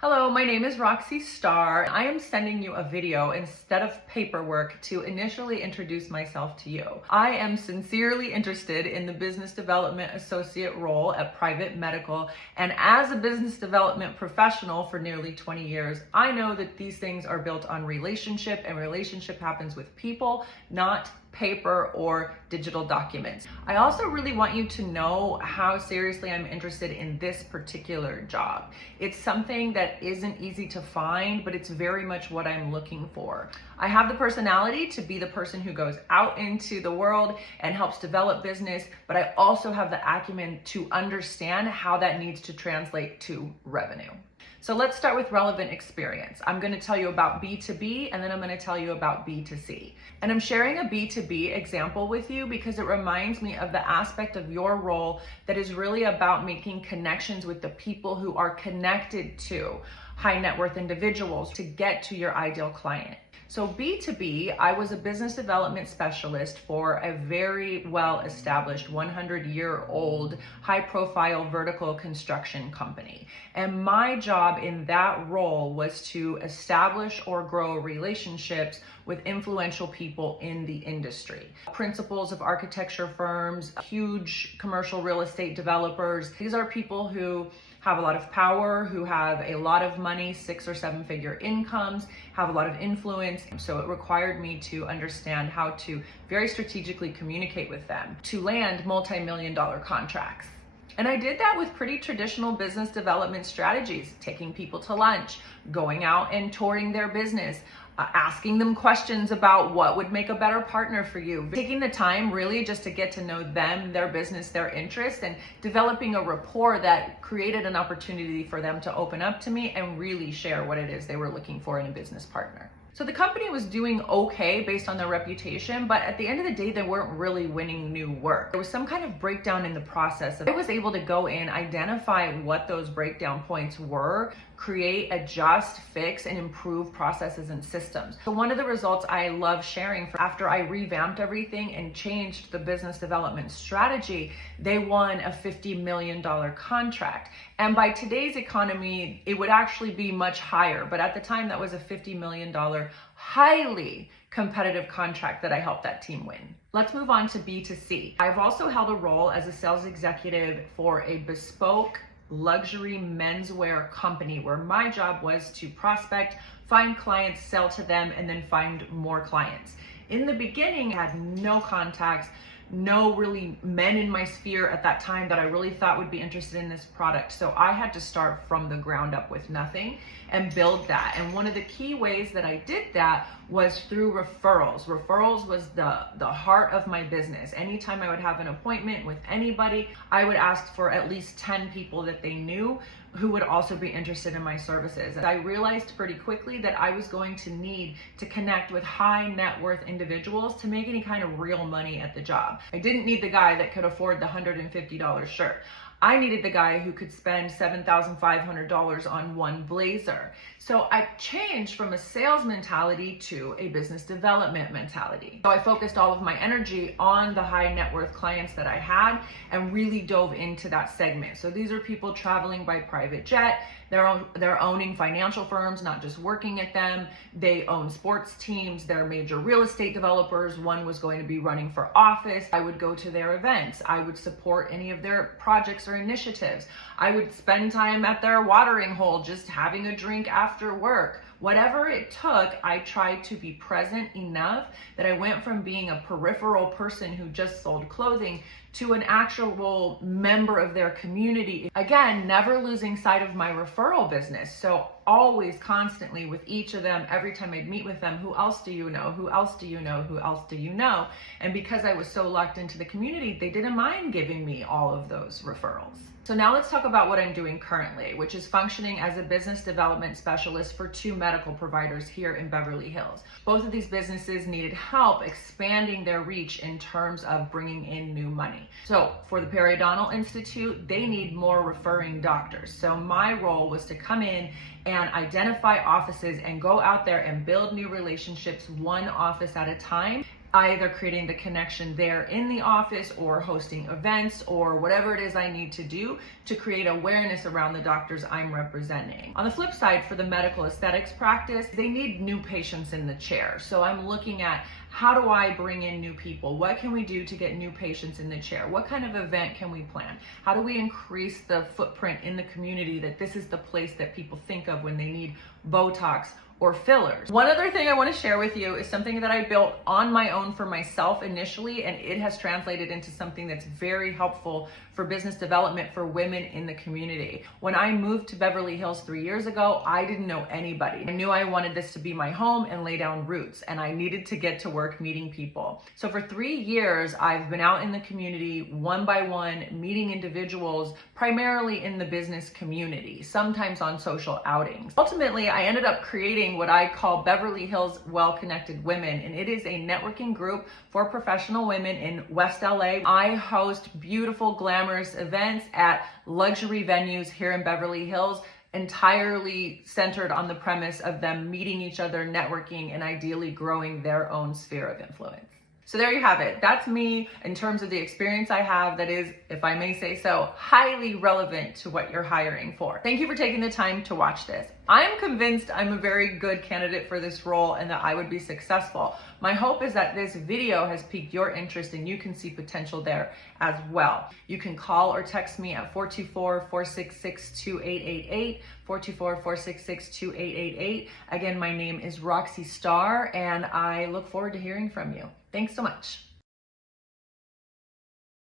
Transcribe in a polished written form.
Hello, my name is Roxy Starr. I am sending you a video instead of paperwork to initially introduce myself to you. I am sincerely interested in the business development associate role at Private Medical, and as a business development professional for nearly 20 years, I know that these things are built on relationship, and relationship happens with people, not paper or digital documents. I also really want you to know how seriously I'm interested in this particular job. It's something that isn't easy to find, but it's very much what I'm looking for. I have the personality to be the person who goes out into the world and helps develop business, but I also have the acumen to understand how that needs to translate to revenue. So let's start with relevant experience. I'm going to tell you about B2B, and then I'm going to tell you about B2C. And I'm sharing a B2B example with you because it reminds me of the aspect of your role that is really about making connections with the people who are connected to high net worth individuals to get to your ideal client. So B2B, I was a business development specialist for a very well-established 100-year-old high-profile vertical construction company. And my job in that role was to establish or grow relationships with influential people in the industry. Principals of architecture firms, huge commercial real estate developers. These are people who have a lot of power, who have a lot of money, 6 or 7 figure incomes, have a lot of influence. So it required me to understand how to very strategically communicate with them to land multi-million-dollar contracts. And I did that with pretty traditional business development strategies, taking people to lunch, going out and touring their business, asking them questions about what would make a better partner for you, taking the time really just to get to know them, their business, their interests, and developing a rapport that created an opportunity for them to open up to me and really share what it is they were looking for in a business partner. So the company was doing okay based on their reputation, but at the end of the day, they weren't really winning new work. There was some kind of breakdown in the process. I was able to go in, identify what those breakdown points were, create, adjust, fix, and improve processes and systems. So one of the results I love sharing after I revamped everything and changed the business development strategy, they won a $50 million contract. And by today's economy, it would actually be much higher. But at the time, that was a $50 million highly competitive contract that I helped that team win. Let's move on to B2C. I've also held a role as a sales executive for a bespoke luxury menswear company where my job was to prospect, find clients, sell to them, and then find more clients. In the beginning, I had no contacts, no really men in my sphere at that time that I really thought would be interested in this product. So I had to start from the ground up with nothing and build that. And one of the key ways that I did that was through referrals. Referrals was the heart of my business. Anytime I would have an appointment with anybody, I would ask for at least 10 people that they knew who would also be interested in my services. And I realized pretty quickly that I was going to need to connect with high net worth individuals to make any kind of real money at the job. I didn't need the guy that could afford the $150 shirt. I needed the guy who could spend $7,500 on one blazer. So I changed from a sales mentality to a business development mentality. So I focused all of my energy on the high net worth clients that I had and really dove into that segment. So these are people traveling by private jet. They're owning financial firms, not just working at them. They own sports teams. They're major real estate developers. One was going to be running for office. I would go to their events. I would support any of their projects or initiatives. I would spend time at their watering hole, just having a drink after work. Whatever it took, I tried to be present enough that I went from being a peripheral person who just sold clothing to an actual member of their community. Again, never losing sight of my referral business. So always constantly with each of them, every time I'd meet with them, who else do you know? Who else do you know? Who else do you know? And because I was so locked into the community, they didn't mind giving me all of those referrals. So now let's talk about what I'm doing currently, which is functioning as a business development specialist for 2 medical providers here in Beverly Hills. Both of these businesses needed help expanding their reach in terms of bringing in new money. So for the Periodontal Institute, they need more referring doctors. So my role was to come in and identify offices and go out there and build new relationships, one office at a time, either creating the connection there in the office or hosting events or whatever it is I need to do to create awareness around the doctors I'm representing. On the flip side, for the medical aesthetics practice, they need new patients in the chair. So I'm looking at, how do I bring in new people? What can we do to get new patients in the chair? What kind of event can we plan? How do we increase the footprint in the community that this is the place that people think of when they need Botox or fillers? One other thing I want to share with you is something that I built on my own for myself initially, and it has translated into something that's very helpful for business development for women in the community. When I moved to Beverly Hills 3 years ago, I didn't know anybody. I knew I wanted this to be my home and lay down roots, and I needed to get to work meeting people. So for 3 years, I've been out in the community one by one, meeting individuals, primarily in the business community, sometimes on social outings. Ultimately, I ended up creating what I call Beverly Hills Well-Connected Women, and it is a networking group for professional women in West LA. I host beautiful, glamorous events at luxury venues here in Beverly Hills, entirely centered on the premise of them meeting each other, networking, and ideally growing their own sphere of influence. So there you have it. That's me in terms of the experience I have that is, if I may say so, highly relevant to what you're hiring for. Thank you for taking the time to watch this. I'm convinced I'm a very good candidate for this role and that I would be successful. My hope is that this video has piqued your interest and you can see potential there as well. You can call or text me at 424-466-2888, 424-466-2888. Again, my name is Roxy Starr, and I look forward to hearing from you. Thanks so much.